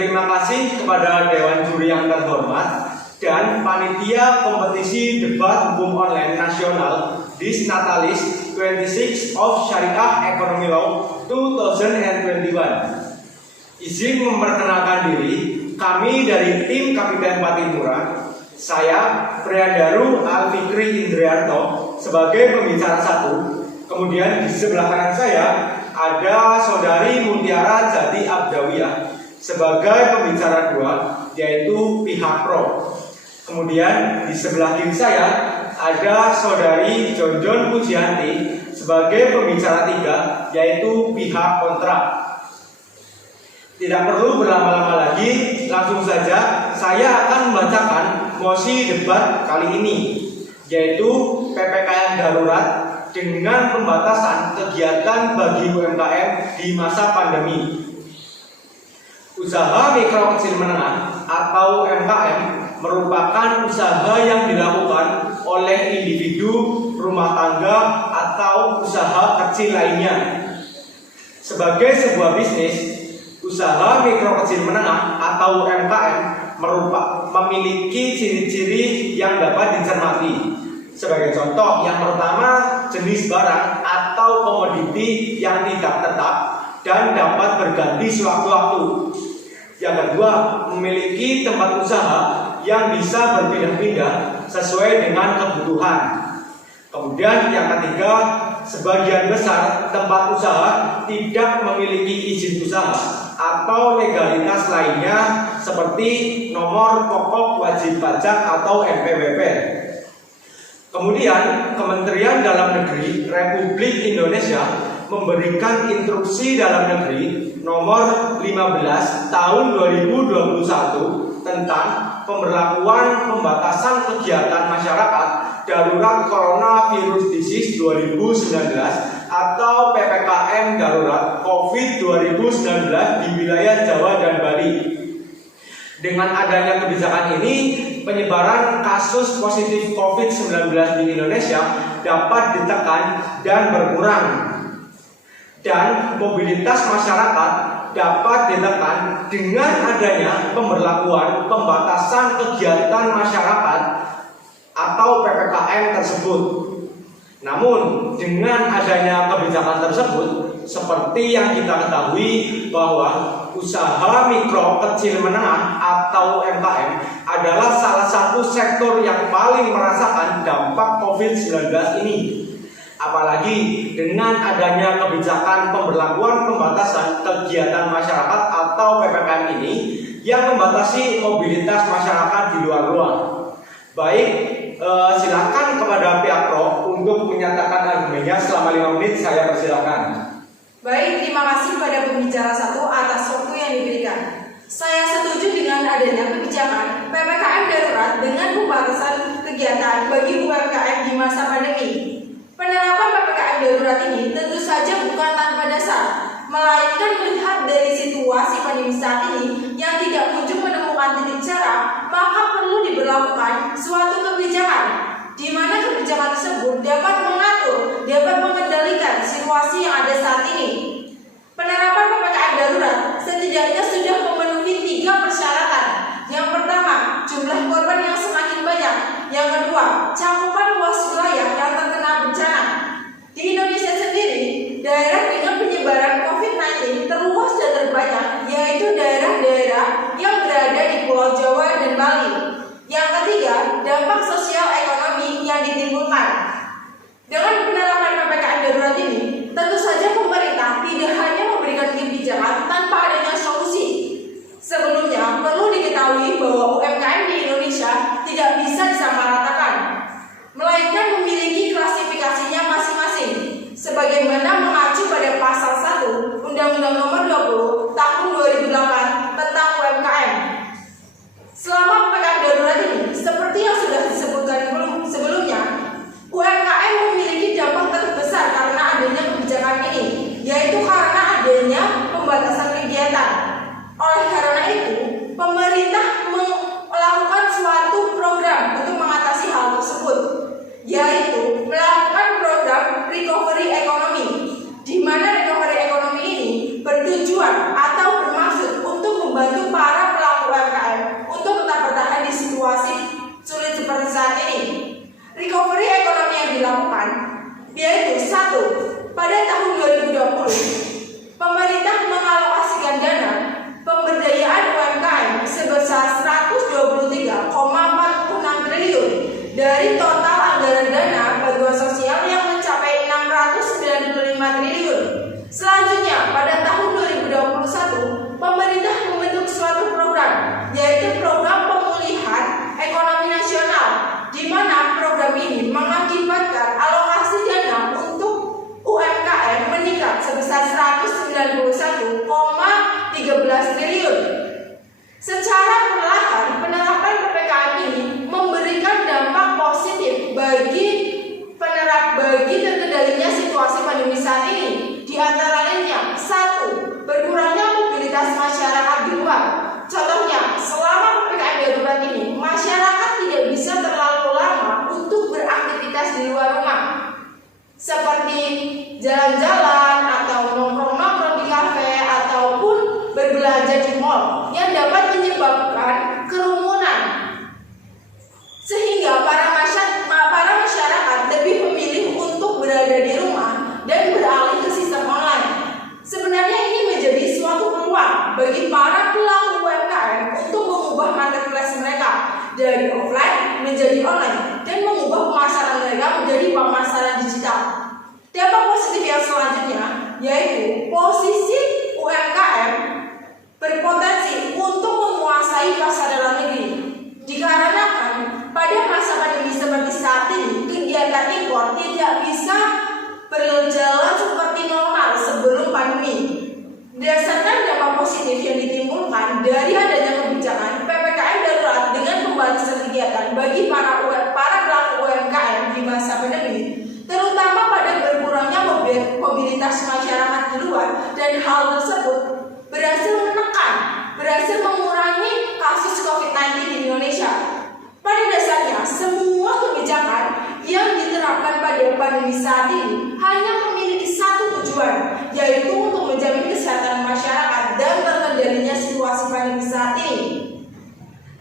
Terima kasih kepada Dewan Juri yang terhormat dan panitia kompetisi debat hukum online nasional Disnatalis 26 of Syariah Economy Law 2021. Izin memperkenalkan diri, kami dari tim Kapiten Patimura. Saya Priyandaru Alfikri Indriarto sebagai pembicara 1. Kemudian di sebelah kanan saya ada Saudari Mutiara Jati Abdawiyah sebagai pembicara 2, yaitu pihak pro. Kemudian di sebelah kiri saya ada Saudari Jonjon Pujianti sebagai pembicara 3, yaitu pihak kontra. Tidak perlu berlama-lama lagi, langsung saja saya akan membacakan mosi debat kali ini, yaitu PPKM darurat dengan pembatasan kegiatan bagi UMKM di masa pandemi. Usaha mikro kecil menengah atau UMKM merupakan usaha yang dilakukan oleh individu, rumah tangga, atau usaha kecil lainnya. Sebagai sebuah bisnis, usaha mikro kecil menengah atau UMKM memiliki ciri-ciri yang dapat dicermati. Sebagai contoh, yang pertama, jenis barang atau komoditi yang tidak tetap dan dapat berganti sewaktu-waktu. Yang kedua, memiliki tempat usaha yang bisa berpindah-pindah sesuai dengan kebutuhan. Kemudian yang ketiga, sebagian besar tempat usaha tidak memiliki izin usaha atau legalitas lainnya seperti nomor pokok wajib pajak atau NPWP. Kemudian Kementerian Dalam Negeri Republik Indonesia memberikan instruksi dalam negeri nomor 15 tahun 2021 tentang pemberlakuan pembatasan kegiatan masyarakat darurat Coronavirus Disease 2019 atau PPKM darurat COVID 2019 di wilayah Jawa dan Bali. Dengan adanya kebijakan ini, penyebaran kasus positif COVID-19 di Indonesia dapat ditekan dan berkurang, dan mobilitas masyarakat dapat ditekan dengan adanya pemberlakuan pembatasan kegiatan masyarakat atau PPKM tersebut. Namun, dengan adanya kebijakan tersebut, seperti yang kita ketahui bahwa usaha mikro kecil menengah atau UMKM adalah salah satu sektor yang paling merasakan dampak COVID-19 ini. Apalagi dengan adanya kebijakan pemberlakuan pembatasan kegiatan masyarakat atau PPKM ini yang membatasi mobilitas masyarakat di luar ruang. Baik, silakan kepada pihak pro untuk menyatakan argumennya selama 5 menit. Saya persilakan. Baik, terima kasih pada pembicara 1 atas waktu yang diberikan. Saya setuju dengan adanya kebijakan PPKM darurat dengan pembatasan kegiatan bagi UMKM di masa pandemi. Penerapan PPKM darurat ini tentu saja bukan tanpa dasar, melainkan melihat dari situasi pandemi saat ini yang tidak kunjung menemukan titik cerah, maka perlu diberlakukan suatu kebijakan di mana kebijakan tersebut dapat mengatur, dapat mengendalikan situasi yang ada saat ini. Penerapan PPKM darurat setidaknya sudah memenuhi 3 persyaratan. Yang pertama, jumlah korban yang semakin banyak. Yang kedua, cakupan luas wilayah yang terkena bencana. Di Indonesia sendiri, daerah dengan penyebaran COVID-19 terluas dan terbanyak, yaitu daerah-daerah yang berada di Pulau Jawa dan Bali. Yang ketiga, dampak sosial ekonomi yang ditimbulkan. Dengan penerapan PPKM darurat ini, tentu saja pemerintah tidak hanya memberikan kebijakan tanpa adanya solusi. Sebelumnya, perlu diketahui bahwa UMKM di Indonesia tidak bisa disamaratakan, melainkan memiliki klasifikasinya masing-masing, sebagaimana mengacu pada pasal 1 Undang-Undang Nomor 20 Tahun 2008 tentang UMKM. Selama PPKM darurat ini, seperti yang sudah disebutkan sebelumnya, UMKM memiliki dampak terbesar karena adanya kebijakan ini, yaitu karena adanya pembatasan kegiatan. mal yang dapat menyebabkan kerumunan, sehingga para masyarakat lebih memilih untuk berada di rumah dan beralih ke sistem online. Sebenarnya ini menjadi suatu peluang bagi para pelaku UMKM untuk mengubah marketplace mereka dari offline menjadi online dan mengubah pemasaran mereka menjadi pemasaran digital. Dampak positif yang selanjutnya yaitu posisi UMKM berpotensi untuk menguasai pasar dalam negeri. Dikarenakan pada masa pandemi seperti saat ini, kegiatan impor tidak bisa berjalan seperti normal sebelum pandemi. Berdasarkan dampak positif yang ditimbulkan dari adanya kebijakan PPKM darurat dengan pembatasan kegiatan bagi para pelaku UMKM di masa pandemi, terutama pada berkurangnya mobilitas masyarakat di luar, dan hal tersebut berhasil mengurangi kasus COVID-19 di Indonesia. Pada dasarnya, semua kebijakan yang diterapkan pada pandemi saat ini hanya memiliki satu tujuan, yaitu untuk menjamin kesehatan masyarakat dan terkendalinya situasi pandemi saat ini.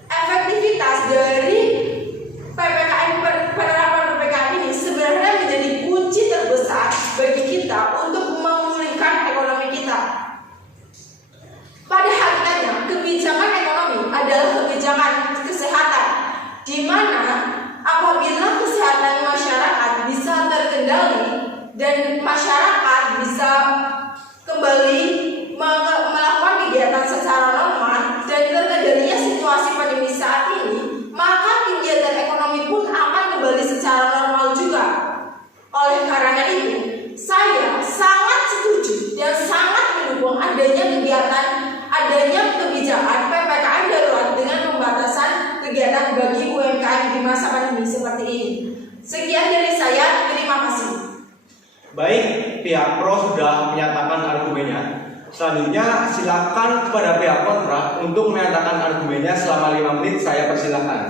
Efektivitas dari penerapan PPKM ini sebenarnya menjadi kunci terbesar bagi kita untuk memulihkan ekonomi kita. Pada hakikatnya, kebijakan ekonomi adalah kebijakan kesehatan, di mana apabila kesehatan masyarakat bisa terkendali dan masyarakat bisa kembali melakukan kegiatan secara normal dan terkendalinya situasi pandemi saat ini, maka kegiatan ekonomi pun akan kembali secara normal juga. Oleh karena itu, saya sangat setuju dan sangat mendukung adanya kebijakan PPKM darurat dengan pembatasan kegiatan bagi UMKM di masa pandemi seperti ini. Sekian dari saya, terima kasih. Baik, pihak pro sudah menyatakan argumennya. Selanjutnya silakan kepada pihak kontra untuk menyatakan argumennya selama 5 menit. Saya persilakan.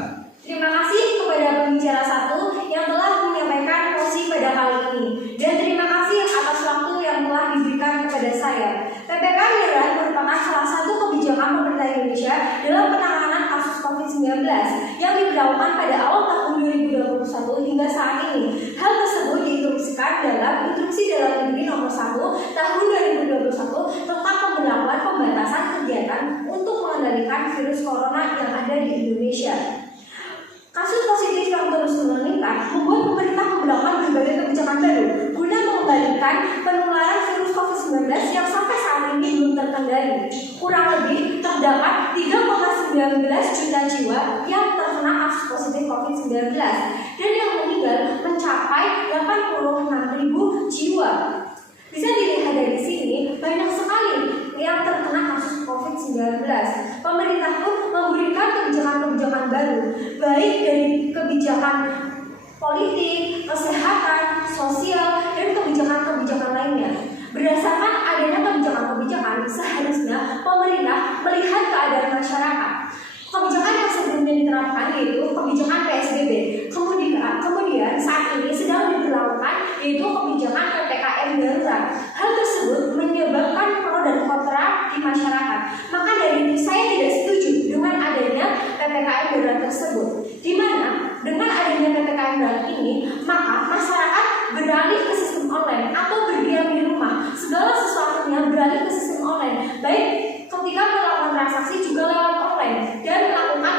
Terima kasih kepada pembicara 1 yang telah menyampaikan posisi pada kali ini, dan terima kasih atas waktu yang telah diberikan kepada saya. PPKM darurat merupakan salah satu kebijakan pemerintah Indonesia dalam penanganan kasus COVID-19 yang diberlakukan pada awal tahun 2021 hingga saat ini. Hal tersebut diinstruksikan dalam Instruksi Dalam Negeri Nomor 1 Tahun 2021 tentang pemberlakuan pembatasan kegiatan untuk mengendalikan virus corona yang ada di Indonesia. Kasus positif yang terus meningkat membuat pemerintah memberlakukan berbagai kebijakan baru guna mengendalikan penularan virus COVID-19 yang sampai saat ini belum terkendali. Kurang lebih terdapat 3,19 juta jiwa yang terkena kasus positif COVID-19 dan yang meninggal mencapai 86.000 jiwa. Bisa dilihat dari sini, banyak sekali yang terkena kasus COVID-19. Pemerintah pun memberikan kebijakan-kebijakan baru, baik dari kebijakan politik, kesehatan, sosial, dan kebijakan-kebijakan lainnya. Berdasarkan adanya kebijakan-kebijakan, seharusnya pemerintah melihat keadaan masyarakat. Kebijakan yang sebelumnya diterapkan yaitu kebijakan PSBB. Kemudian saat ini sedang diberlakukan yaitu kebijakan PPKM darurat. Hal tersebut menyebabkan pro dan kontra di masyarakat. Maka dari itu saya tidak setuju dengan adanya PPKM darurat tersebut. Di mana dengan adanya PPKM darurat ini, maka masyarakat beralih ke sistem online atau berdiam di rumah. Segala sesuatunya beralih ke sistem online, baik ketika melakukan transaksi juga lewat online dan melakukan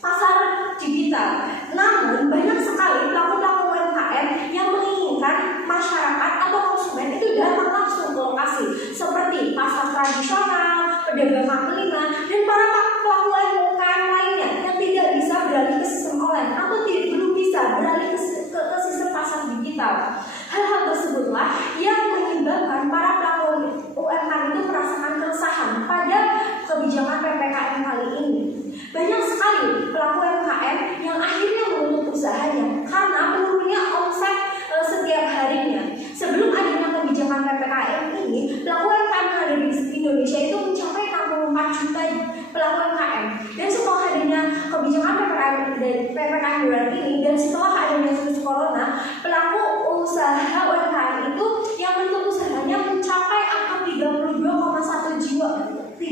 pasar digital. Namun banyak sekali pelaku-pelaku UMKM yang menginginkan masyarakat atau konsumen itu datang langsung ke lokasi seperti pasar tradisional, pedagang kaki lima, dan para pelaku UMKM lainnya yang tidak bisa beralih ke sistem online atau belum bisa beralih ke sistem pasar digital. Hal-hal tersebutlah yang menyebabkan para pelaku UMKM itu merasakan keresahan pada kebijakan PPKM kali ini. Banyak sekali pelaku UMKM yang akhirnya menutup usahanya karena menurunnya omset setiap harinya. Sebelum adanya kebijakan PPKM ini, pelaku UMKM yang ada di Indonesia itu mencapai 64 juta pelaku UMKM. Dan setelah adanya kebijakan PPKM darurat ini dan setelah adanya virus corona, pelaku usaha UMKM itu yang menutup usahanya mencapai angka 32,1 juta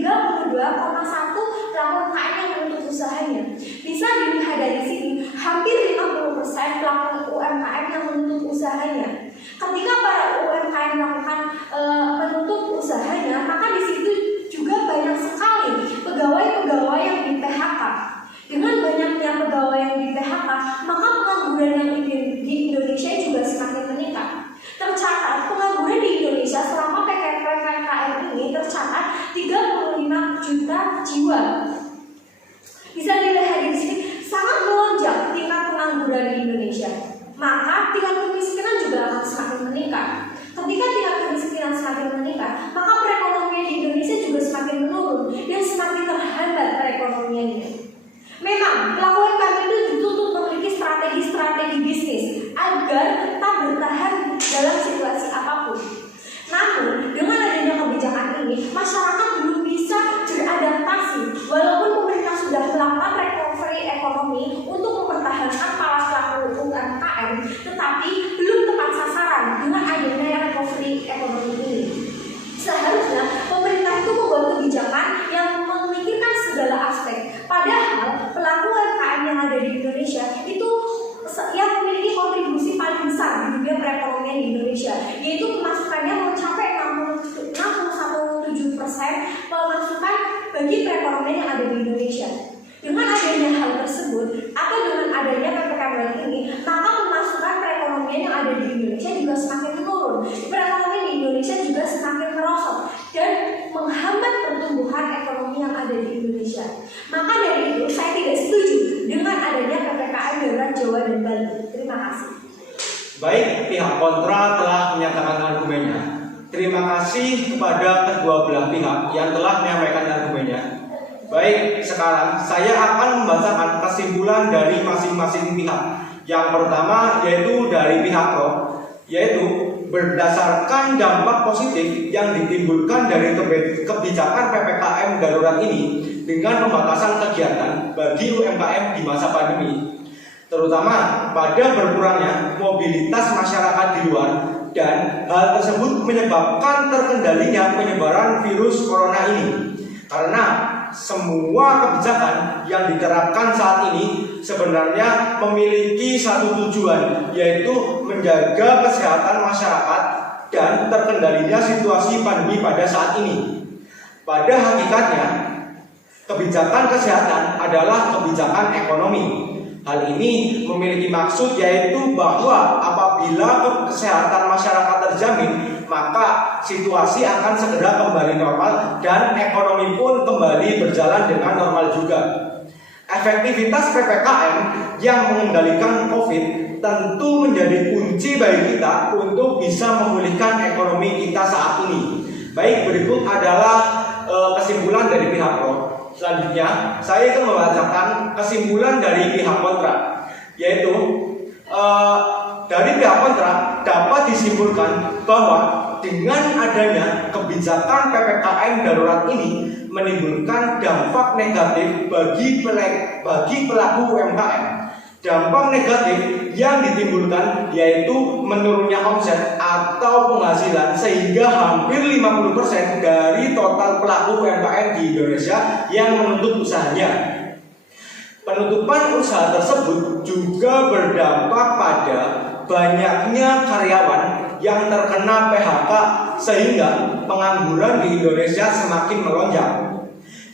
32,1 pelaku UMKM yang menutup usahanya. Bisa dilihat dari sini, hampir 50% pelaku UMKM yang menutup usahanya. Ketika para UMKM melakukan menutup usahanya, maka di situ juga banyak sekali pegawai-pegawai yang di PHK. Dengan banyaknya pegawai yang di PHK, maka pengangguran yang di Indonesia juga semakin meningkat. Tercatat pengangguran di Indonesia selama PPKM ini tercatat 35 juta jiwa. Bisa dilihat di sini sangat melonjak tingkat pengangguran di Indonesia. Maka tingkat kemiskinan juga akan semakin meningkat. Ketika tingkat kemiskinan semakin meningkat, maka perekonomian di Indonesia juga semakin menurun dan semakin terhambat perekonomiannya. Memang pelaku UMKM itu dituntut memiliki strategi bisnis agar tetap bertahan dalam situasi apapun. Namun, dengan adanya kebijakan ini, masyarakat belum bisa beradaptasi. Walaupun pemerintah sudah melakukan recovery ekonomi untuk mempertahankan para pelaku UMKM, tetapi belum tepat sasaran dengan adanya recovery ekonomi ini. Seharusnya pemerintah itu membuat kebijakan yang memikirkan segala aspek. Padahal pelaku UMKM yang ada di Indonesia itu yang memiliki kontribusi paling besar di dunia perekonomian di Indonesia, yaitu pemasukannya mencapai 61,7% pemasukan bagi perekonomian yang ada di Indonesia. Dengan adanya hal tersebut atau dengan adanya PPKM ini, maka pemasukan perekonomian yang ada di Indonesia juga semakin menurun. Perekonomian di Indonesia juga semakin merosot dan menghambat pertumbuhan ekonomi yang ada di Indonesia. Maka dari itu saya tidak setuju dengan adanya PPKM darurat Jawa dan Bali. Terima kasih. Baik, pihak kontra telah menyatakan argumennya. Terima kasih kepada kedua belah pihak yang telah menyampaikan argumennya. Baik, sekarang saya akan membacakan kesimpulan dari masing-masing pihak. Yang pertama yaitu dari pihak pro, yaitu berdasarkan dampak positif yang ditimbulkan dari kebijakan PPKM darurat ini dengan pembatasan kegiatan bagi UMKM di masa pandemi, terutama pada berkurangnya mobilitas masyarakat di luar, dan hal tersebut menyebabkan terkendalinya penyebaran virus corona ini. Karena semua kebijakan yang diterapkan saat ini sebenarnya memiliki satu tujuan, yaitu menjaga kesehatan masyarakat dan terkendalinya situasi pandemi pada saat ini. Pada hakikatnya, kebijakan kesehatan adalah kebijakan ekonomi. Hal ini memiliki maksud, yaitu bahwa apabila kesehatan masyarakat terjamin, maka situasi akan segera kembali normal dan ekonomi pun kembali berjalan dengan normal juga. Efektivitas PPKM yang mengendalikan COVID tentu menjadi kunci bagi kita untuk bisa memulihkan ekonomi kita saat ini. Baik, berikut adalah kesimpulan dari pihak pro. Selanjutnya, saya akan membacakan kesimpulan dari pihak kontra, yaitu dari pihak kontra dapat disimpulkan bahwa dengan adanya kebijakan PPKM darurat ini menimbulkan dampak negatif bagi pelaku UMKM. Dampak negatif yang ditimbulkan yaitu menurunnya omset atau penghasilan sehingga hampir 50% dari total pelaku UMKM di Indonesia yang menutup usahanya. Penutupan usaha tersebut juga berdampak pada banyaknya karyawan yang terkena PHK sehingga pengangguran di Indonesia semakin melonjak.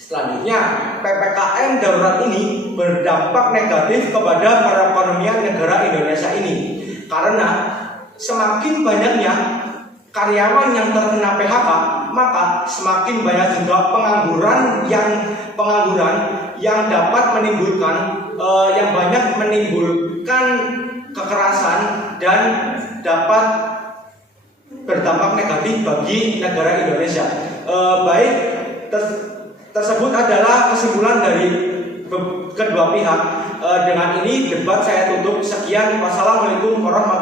Selanjutnya, PPKM darurat ini berdampak negatif kepada perekonomian negara Indonesia ini karena semakin banyaknya karyawan yang terkena PHK, maka semakin banyak juga pengangguran yang dapat menimbulkan kekerasan dan dapat berdampak negatif bagi negara Indonesia. Tersebut adalah kesimpulan dari kedua pihak. Dengan ini debat saya tutup. Sekian. Wassalamualaikum warahmatullahi wabarakatuh.